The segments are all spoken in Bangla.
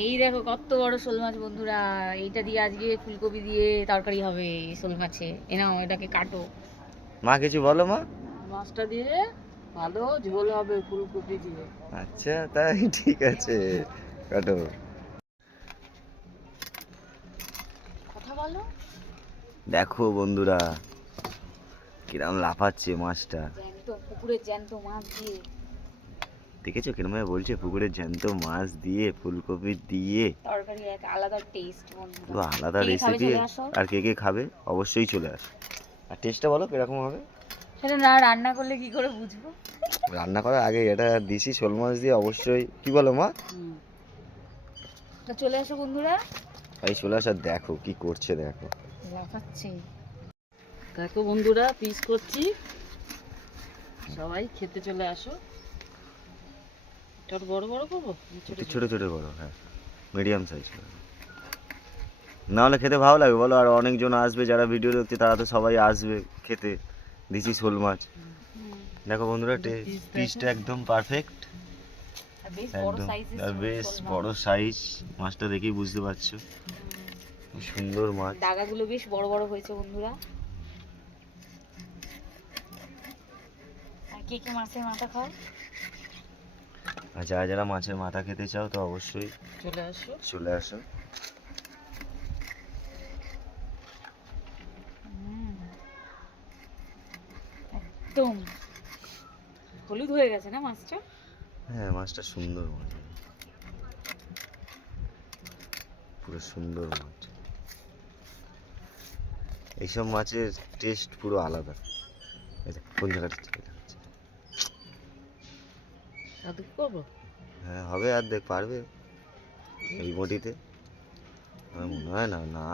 এই দেখো কত বড় শোল মাছ বন্ধুরা, এইটা দিয়ে আজকে ফুলকপি দিয়ে তরকারি হবে শোল মাছে। এ নাও এটাকে কাটো। মা কিছু বলো মা। মাছটা দিয়ে ভালো ঝোল হবে ফুলকপি দিয়ে। আচ্ছা তাই, ঠিক আছে, কাটো। কথা বলো। দেখো বন্ধুরা কিরম লাফাচ্ছে মাছটা। জ্যান্ত পুকুরের জ্যান্ত মাছ দিয়ে। দেখেছো কিরম ভাবে বলছে, পুকুরের জ্যান্ত মাছ দিয়ে ফুলকপি দিয়ে তরকারি এক আলাদা টেস্ট বন্ধুরা। পুরো আলাদা কে কে খাবে রেসিপি। চলে আসো। আর কে কে খাবে অবশ্যই চলে আসে। আর টেস্টটা বলো কিরকম হবে। সেটা না রান্না করলে কি করে বুঝবো। রান্না করার আগে এটা দিছি শোল মাছ দিয়ে, অবশ্যই। কি বলো মা? তো চলে আসো বন্ধুরা। এই চলে আসার দেখো কি করছে, দেখো লাফাচ্ছে। দেখো বন্ধুরা পিস করছি, সবাই খেতে চলে আসো। এটা বড় বড় করবো, একটু ছোট ছোট করো, হ্যাঁ মিডিয়াম সাইজ করো, না হলে খেতে ভালো লাগবে বলো। আর অনেকজন আসবে যারা ভিডিও দেখছে, তারা তো সবাই আসবে খেতে। দিছি শোল মাছ। দেখো বন্ধুরা পিসটা একদম পারফেক্ট, একদম। আর বেশ বড় সাইজ, মাছটা দেখেই বুঝতে পারছো খুব সুন্দর মাছ। দাগাগুলো বেশ বড় বড় হয়েছে বন্ধুরা। আর কে কে মাছের মাথা খাও? আর যারা যারা মাছের মাথা খেতে চাও তো অবশ্যই চলে আসো। চলে আসো। একদম হলুদ হয়ে গেছে না মাছটা? হ্যাঁ মাছটা সুন্দর মাছ, পুরো সুন্দর মাছ। এইসব মাছের টেস্ট পুরো আলাদা। কোন জায়গাটা করবো? হ্যাঁ হবে, আর দেখ পারবে এই বটিতে? আমার মনে হয় না। না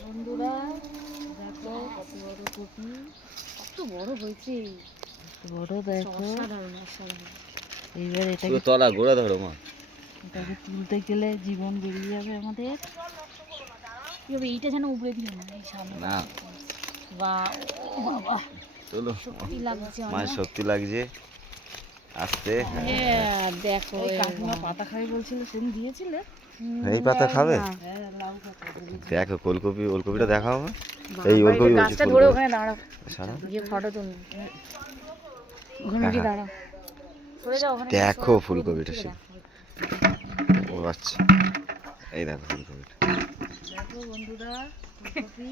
বন্ধুরা দেখো কত বড় কপি, কত বড় হয়েছে, বড় দেখো। অসাধারণ অসাধারণ। এইবার এটাকে তলা গোড়া ধরো মা। এটাকে তুলতে গেলে জীবন বেরিয়ে যাবে আমাদের। কি হবে এইটা যেন উপরে দিও না, এই সামনে না বা ও বাবা চলো, শক্তি লাগছে মাছ শক্তি লাগছে আস্তে। হ্যাঁ দেখো কাকিমা পাতা খাবে বলছিল, সেদিন দিয়েছিলে। এই পাতা খাবে? দেখো ওলকপি, ওলকপিটা দেখাও মা। এই ওলকপি গাছটা ধরে ওখানে দাঁড়াও, গিয়ে ফটো তুল ওখানে গিয়ে দাঁড়াও, সরে যাও ওখানে। দেখো ফুলকপিটা সে, ও আচ্ছা এই দেখো ফুলকপিটা। দেখো বন্ধুরা ফুলকপি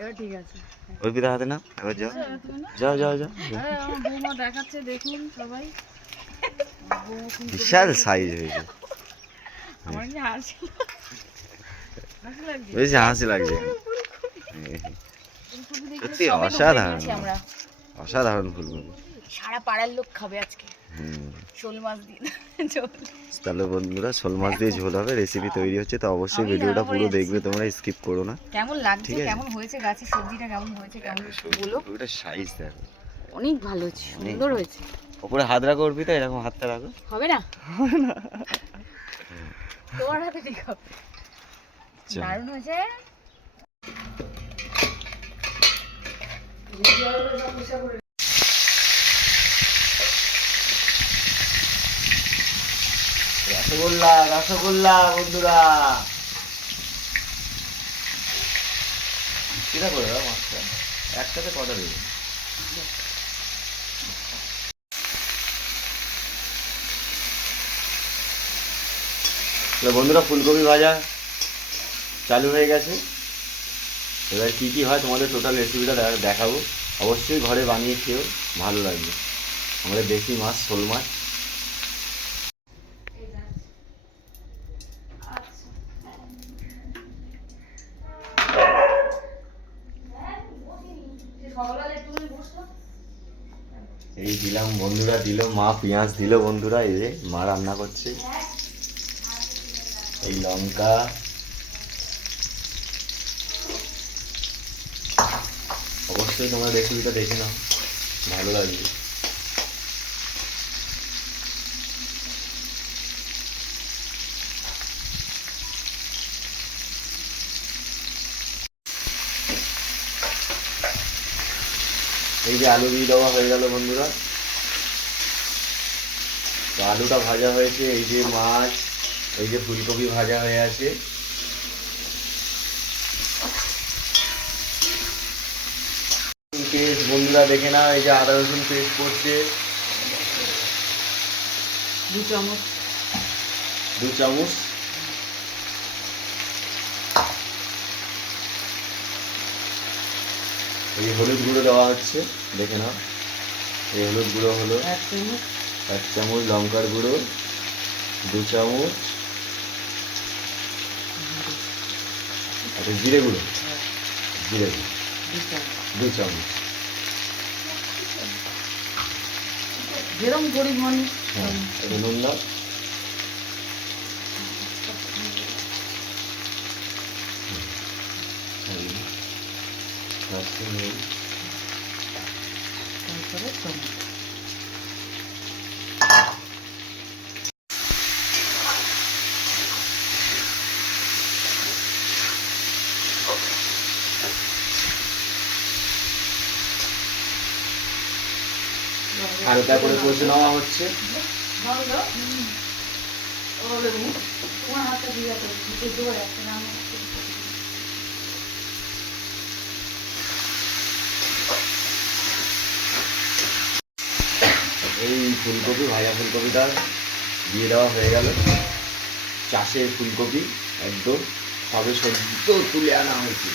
এবার ঠিক আছে। ওই পিতা হাতে না, এবার যাও যাও যাও যাও। আমার বৌমা দেখাচ্ছে দেখুন সবাই। বিশাল সাইজ হয়েছে, আমার কি হাসি লাগছে? বেশি হাসি লাগছে। সত্যি অসাধারণ, অসাধারণ ফুলকপি। সারা পাড়ার লোক খাবে আজকে শোল মাছ দিয়ে ঝোল। তাহলে বন্ধুরা শোল মাছ দিয়ে ঝোল হবে, রেসিপি তৈরি হচ্ছে, তো অবশ্যই ভিডিওটা পুরো দেখবে তোমরা, স্কিপ করো না। কেমন লাগছে, কেমন হয়েছে গাছের সবজিটা, কেমন হয়েছে কেমন বলো। ফুলকপিটা সাইজ দেখো, অনেক ভালো হয়েছে, সুন্দর হয়েছে। ওপরে হাত রাখো অর্পিতা, এরকম হাতটা রাখো। হবে না? হবে না, তোমার হাতে ঠিক হবে। দারুণ হয়েছে। রসগোল্লা রসগোল্লা বন্ধুরা, কিরা করে দাও মাছটা, একসাথে কটা দেবে। বন্ধুরা ফুলকপি ভাজা চালু হয়ে গেছে। এবার কী কী হয় তোমাদের টোটাল রেসিপিটা দেখাবো। অবশ্যই ঘরে বানিয়ে খেয়েও, ভালো লাগবে। আমাদের দেশি মাছ শোল মাছ। এই দিলাম বন্ধুরা, দিল মা পেঁয়াজ, দিল বন্ধুরা, এই যে মা রান্না করছে। এই লঙ্কা, অবশ্যই তোমার রেসিপিটা দেখে নাও, ভালো লাগবে। এই এদিকে আলু দিয়ে দেওয়া হয়ে গেল বন্ধুরা। তো আলুটা ভাজা হয়েছে, এই যে মাছ, এই যে ফুলকপি ভাজা হয়ে আছে। পেস্ট বন্ধুরা দেখে নাও, এই যে আদা রসুন পেস্ট করছে 2 চামচ। 2 চামচ। এই হলুদ গুঁড়ো দেওয়া হচ্ছে, দেখে নাও। এই হলুদ গুঁড়ো হলো 1 চামচ, লঙ্কার গুঁড়ো 2 চামচ, আচ্ছা জিরে গুঁড়ো, জিরে গুঁড়ো 2 চামচ। যেরকম গরিব মানুষ। হ্যাঁ, একটু নুন দাও। তারপরে টমেটো। হালকা করে কষে নেওয়া হচ্ছে। এই ফুলকপি, ভাজা ফুলকপিটা দিয়ে দেওয়া হয়ে গেল। চাষের ফুলকপি একদম সবে সদ্য তুলে আনা হয়েছে,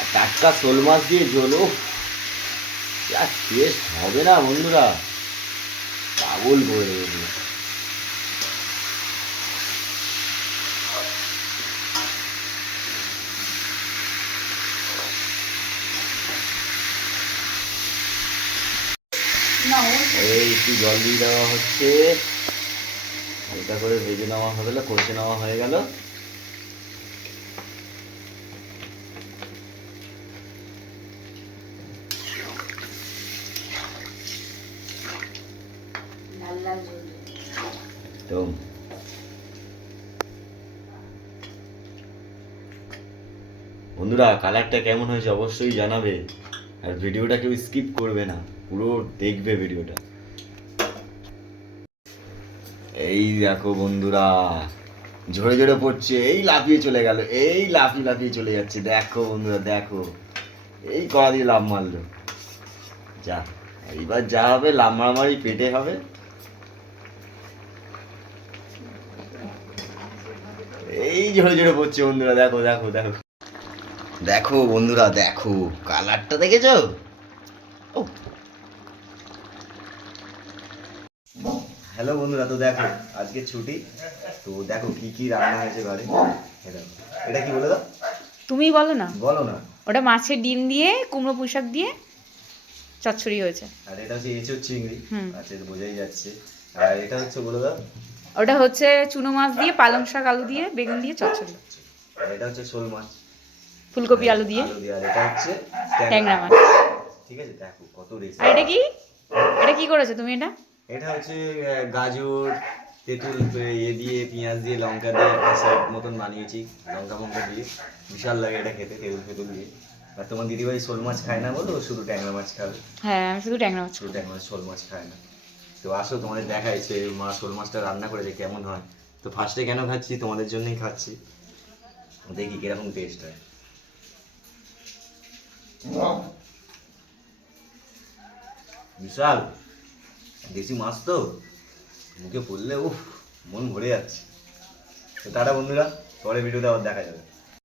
আর টাটকা শোল মাছ দিয়ে ঝোল, যা টেস্ট হবে না বন্ধুরা, পাগল করে দেবে। এই একটু জল দিয়ে দেওয়া হচ্ছে, হালকা করে ভেজে নেওয়া হয়ে গেল, কষে নেওয়া হয়ে গেল। একদম বন্ধুরা, কালারটা কেমন হয়েছে অবশ্যই জানাবে, আর ভিডিওটা কেউ স্কিপ করবে না, পুরো দেখবে ভিডিওটা। এই দেখো বন্ধুরা, ঝরে ঝরে পড়ছে, এই লাফিয়ে চলে গেল, এই লাফিয়ে লাফিয়ে চলে যাচ্ছে, দেখো বন্ধুরা দেখো, এই কড়া দিয়ে লাফ মারলো। যা, এইবার যা হবে লাফ মারামারি পেটে হবে। এই ঝরে ঝরে পড়ছে বন্ধুরা, দেখো দেখো দেখো দেখো বন্ধুরা, দেখো কালারটা দেখেছো? ও হ্যালো বন্ধুরা, তো দেখো আজকে ছুটি, তো দেখো কি কি রান্না হয়েছে ঘরে। এটা কি বলে দাও? তুমি বলো না। বলো না। ওটা মাছের ডিম দিয়ে কুমড়ো পুঁই শাক দিয়ে চচ্চড়ি হয়েছে। আর এটা হচ্ছে এঁচোড় চিংড়ি। হুম। আচ্ছা, এটা বোঝাই যাচ্ছে। আর এটা হচ্ছে বলে দাও। ওটা হচ্ছে চুনো মাছ দিয়ে পালং শাক আলু দিয়ে বেগুন দিয়ে চচ্চড়ি। আর এটা হচ্ছে শোল মাছ ফুলকপি আলু দিয়ে। আর এটা হচ্ছে ট্যাংরা মাছ। ঠিক আছে, দেখো কত আর রেসিপি। এটা কি? এটা কি করেছো তুমি এটা? এটা হচ্ছে গাজর, তেঁতুল দিয়ে পেঁয়াজ দিয়ে লঙ্কা দিয়ে একটা স্যালাড মতন বানিয়েছি, লঙ্কা ফঙ্কা দিয়ে। বিশাল লাগে এটা খেতে, তেঁতুল ফেতুল দিয়ে। আর তোমার দিদিভাই শোল মাছ খায় না বলো, শুধু ট্যাংরা মাছ খাবে। হ্যাঁ, আমি শুধু ট্যাংরা মাছ। শুধু ট্যাংরা মাছ, শোল মাছ খায় না। তো আসো, তোমাদের দেখাই সে মা শোল মাছটা রান্না করেছে কেমন হয়। তো ফার্স্টে কেন খাচ্ছি, তোমাদের জন্যই খাচ্ছি, দেখি কিরকম টেস্ট হয়। বিশাল দেশি মাছ তো, মুখে পড়লে উফ, মন ভরে যাচ্ছে। তো টাটা বন্ধুরা, পরে ভিডিওতে আবার দেখা যাবে।